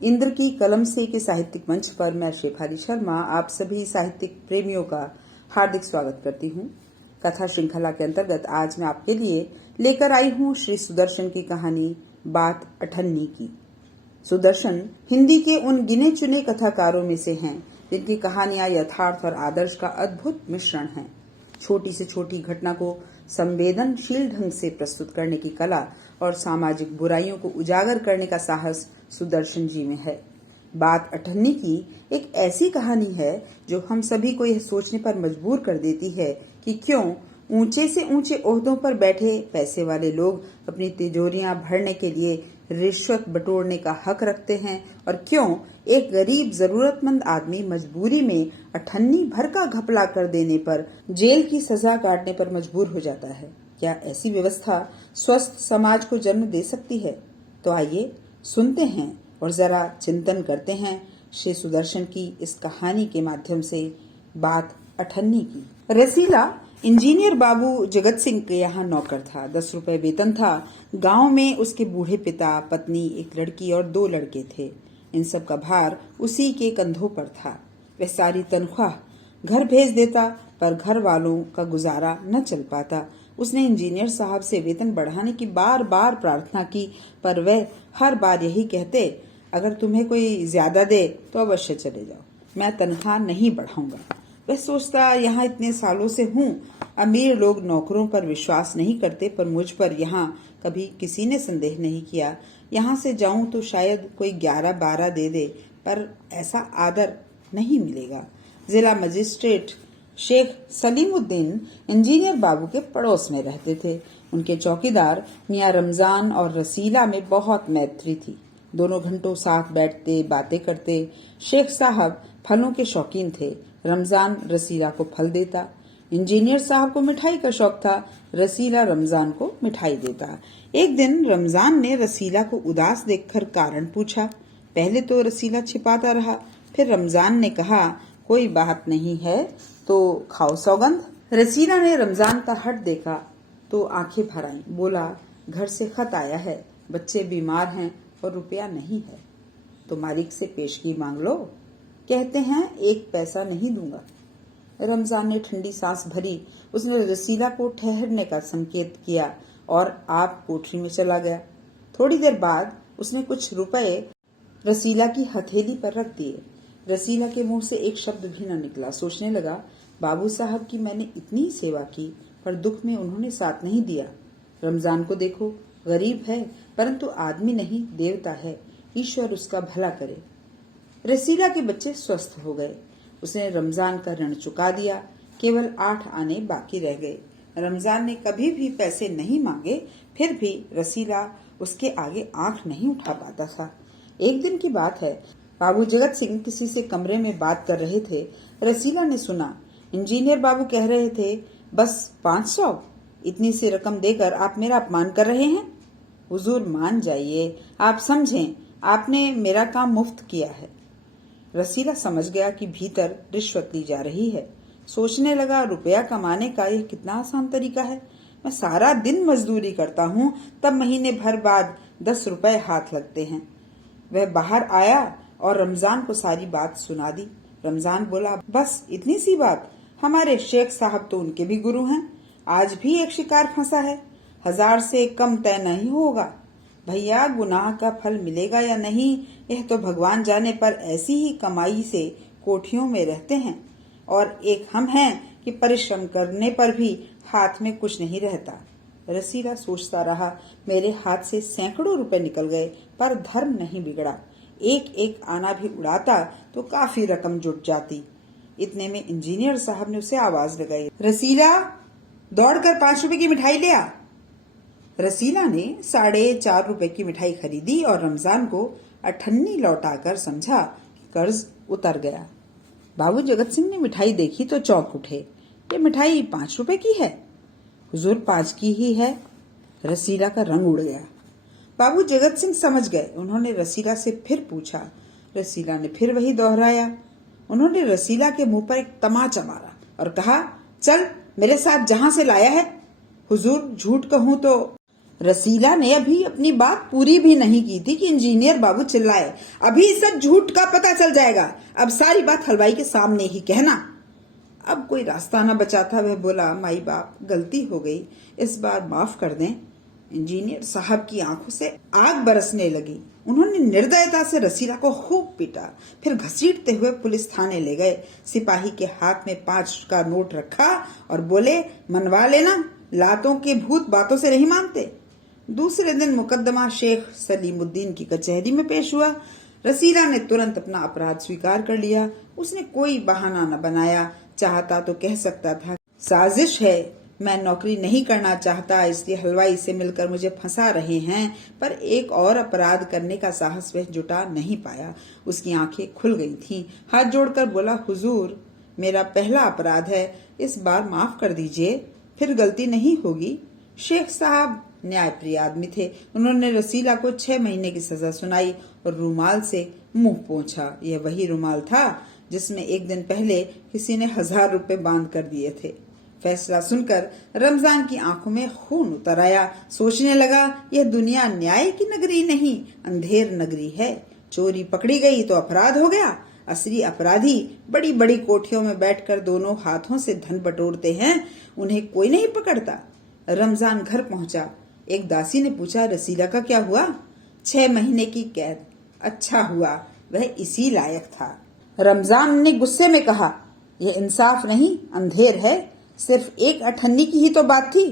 इंद्र की कलम से के साहित्यिक मंच पर मैं शेफाली शर्मा आप सभी साहित्यिक प्रेमियों का हार्दिक स्वागत करती हूँ। कथा श्रृंखला के अंतर्गत आज मैं आपके लिए लेकर आई हूँ श्री सुदर्शन की कहानी बात अठन्नी की। सुदर्शन हिंदी के उन गिने चुने कथाकारों में से हैं जिनकी कहानियां यथार्थ और आदर्श का अद्भुत मिश्रण है। छोटी से छोटी घटना को संवेदनशील ढंग से प्रस्तुत करने की कला और सामाजिक बुराइयों को उजागर करने का साहस सुदर्शन जी में है। बात अठन्नी की एक ऐसी कहानी है जो हम सभी को यह सोचने पर मजबूर कर देती है कि क्यों ऊंचे से ऊंचे ओहदों पर बैठे पैसे वाले लोग अपनी तिजोरियां भरने के लिए रिश्वत बटोरने का हक रखते हैं और क्यों एक गरीब जरूरतमंद आदमी मजबूरी में अठन्नी भर का घपला कर देने पर जेल की सजा काटने पर मजबूर हो जाता है। क्या ऐसी व्यवस्था स्वस्थ समाज को जन्म दे सकती है? तो आइए सुनते हैं और जरा चिंतन करते हैं श्री सुदर्शन की इस कहानी के माध्यम से बात अठन्नी की। रसीला इंजीनियर बाबू जगत सिंह के यहाँ नौकर था। 10 रुपए वेतन था। गांव में उसके बूढ़े पिता, पत्नी, एक लड़की और 2 लड़के थे। इन सब का भार उसी के कंधों पर था। वह सारी तनख्वाह घर भेज देता पर घर वालों का गुजारा न चल पाता। उसने इंजीनियर साहब से वेतन बढ़ाने की बार बार प्रार्थना की पर वह हर बार यही कहते, अगर तुम्हें कोई ज्यादा दे तो अवश्य चले जाओ, मैं तनख्वाह नहीं बढ़ाऊंगा। वह सोचता, यहाँ इतने सालों से हूँ, अमीर लोग नौकरों पर विश्वास नहीं करते पर मुझ पर यहाँ कभी किसी ने संदेह नहीं किया। यहाँ से जाऊं तो शायद कोई 11-12 दे दे पर ऐसा आदर नहीं मिलेगा। जिला मजिस्ट्रेट शेख सलीमुद्दीन इंजीनियर बाबू के पड़ोस में रहते थे। उनके चौकीदार मियां रमजान और रसीला में बहुत मैत्री थी। दोनों घंटों साथ बैठते बातें करते। शेख साहब फलों के शौकीन थे। रमजान रसीला को फल देता। इंजीनियर साहब को मिठाई का शौक था। रसीला रमजान को मिठाई देता। एक दिन रमजान ने रसीला को उदास देखकर कारण पूछा। पहले तो रसीला छिपाता रहा, फिर रमजान ने कहा, कोई बात नहीं है तो खाओ सौगंध। रसीला ने रमजान का हट देखा तो आंखें भर आईं। बोला, घर से खत आया है, बच्चे बीमार हैं और रुपया नहीं है, तो मालिक से पेशगी मांग लो। कहते हैं 1 पैसा नहीं दूंगा। रमजान ने ठंडी सांस भरी। उसने रसीला को ठहरने का संकेत किया और आप कोठरी में चला गया। थोड़ी देर बाद उसने कुछ रुपए रसीला की हथेली पर रख दिए। रसीला के मुंह से एक शब्द भी न निकला। सोचने लगा, बाबू साहब की मैंने इतनी सेवा की पर दुख में उन्होंने साथ नहीं दिया। रमजान को देखो, गरीब है परंतु आदमी नहीं देवता है, ईश्वर उसका भला करे। रसीला के बच्चे स्वस्थ हो गए। उसने रमजान का ऋण चुका दिया। केवल 8 आने बाकी रह गए। रमजान ने कभी भी पैसे नहीं मांगे, फिर भी रसीला उसके आगे आंख नहीं उठा पाता था। एक दिन की बात है, बाबू जगत सिंह किसी से कमरे में बात कर रहे थे। रसीला ने सुना, इंजीनियर बाबू कह रहे थे, बस 500, इतनी सी रकम देकर आप मेरा अपमान कर रहे हैं। हुजूर मान जाइए, आप समझें, आपने मेरा काम मुफ्त किया है। रसीला समझ गया कि भीतर रिश्वत ली जा रही है। सोचने लगा, रुपया कमाने का यह कितना आसान तरीका है। मैं सारा दिन मजदूरी करता हूँ, तब महीने भर बाद 10 रुपए हाथ लगते हैं। वह बाहर आया और रमजान को सारी बात सुना दी। रमजान बोला, बस इतनी सी बात? हमारे शेख साहब तो उनके भी गुरु हैं। आज भी एक शिकार फंसा है, 1000 से कम तय नहीं होगा। भैया, गुनाह का फल मिलेगा या नहीं यह तो भगवान जाने, पर ऐसी ही कमाई से कोठियों में रहते हैं और एक हम हैं कि परिश्रम करने पर भी हाथ में कुछ नहीं रहता। रसीला सोचता रहा, मेरे हाथ से सैकड़ों रुपए निकल गए पर धर्म नहीं बिगड़ा। एक एक आना भी उड़ाता तो काफी रकम जुट जाती। इतने में इंजीनियर साहब ने उसे आवाज लगाई, रसीला, दौड़कर 5 रुपए की मिठाई ले आ। रसीला ने 4.5 रुपए की मिठाई खरीदी और रमजान को अठन्नी लौटाकर समझा कि कर्ज उतर गया। बाबू जगत सिंह ने मिठाई देखी तो चौंक उठे। ये मिठाई 5 रुपए की है? हुजूर 5 की ही है। रसीला का रंग उड़ गया। बाबू जगत सिंह समझ गए। उन्होंने रसीला से फिर पूछा। रसीला ने फिर वही दोहराया। उन्होंने रसीला के मुंह पर एक तमाचा मारा और कहा, चल मेरे साथ जहां से लाया है। हुजूर, झूठ कहूं तो रसीला ने अभी अपनी बात पूरी भी नहीं की थी कि इंजीनियर बाबू चिल्लाए, अभी सब झूठ का पता चल जाएगा, अब सारी बात हलवाई के सामने ही कहना। अब कोई रास्ता न बचा था। वह बोला, माई बाप, गलती हो गई, इस बार माफ कर दें। इंजीनियर साहब की आंखों से आग बरसने लगी। उन्होंने निर्दयता से रसीला को खूब पीटा, फिर घसीटते हुए पुलिस थाने ले गए। सिपाही के हाथ में 5 का नोट रखा और बोले, मनवा लेना, लातों के भूत बातों से नहीं मानते। दूसरे दिन मुकदमा शेख सलीमुद्दीन की कचहरी में पेश हुआ। रसीला ने तुरंत अपना अपराध स्वीकार कर लिया। उसने कोई बहाना न बनाया। चाहता तो कह सकता था, साजिश है, मैं नौकरी नहीं करना चाहता, इसलिए हलवाई से मिलकर मुझे फंसा रहे हैं। पर एक और अपराध करने का साहस वह जुटा नहीं पाया। उसकी आंखें खुल गई थीं। हाथ जोड़कर बोला, हुजूर, मेरा पहला अपराध है, इस बार माफ कर दीजिए, फिर गलती नहीं होगी। शेख साहब न्यायप्रिय आदमी थे। उन्होंने रसीला को 6 महीने की सजा सुनाई और रुमाल से मुंह पोंछा। यह वही रुमाल था जिसमें एक दिन पहले किसी ने 1000 रुपए बांध कर दिए थे। फैसला सुनकर रमजान की आंखों में खून उतर आया। सोचने लगा, यह दुनिया न्याय की नगरी नहीं, अंधेर नगरी है। चोरी पकड़ी गई तो अपराध हो गया। असली अपराधी बड़ी बड़ी कोठियों में बैठकर दोनों हाथों से धन बटोरते हैं, उन्हें कोई नहीं पकड़ता। रमजान घर पहुंचा। एक दासी ने पूछा, रसीला का क्या हुआ? 6 महीने की कैद। अच्छा हुआ, वह इसी लायक था। रमजान ने गुस्से में कहा, यह इंसाफ नहीं, अंधेर है। सिर्फ एक अठन्नी की ही तो बात थी।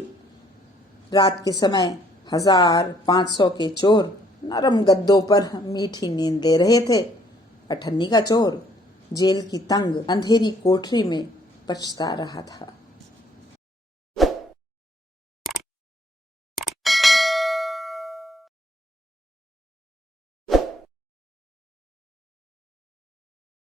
रात के समय 1000-500 के चोर नरम गद्दों पर मीठी नींद ले रहे थे। अठन्नी का चोर जेल की तंग अंधेरी कोठरी में पछता रहा था।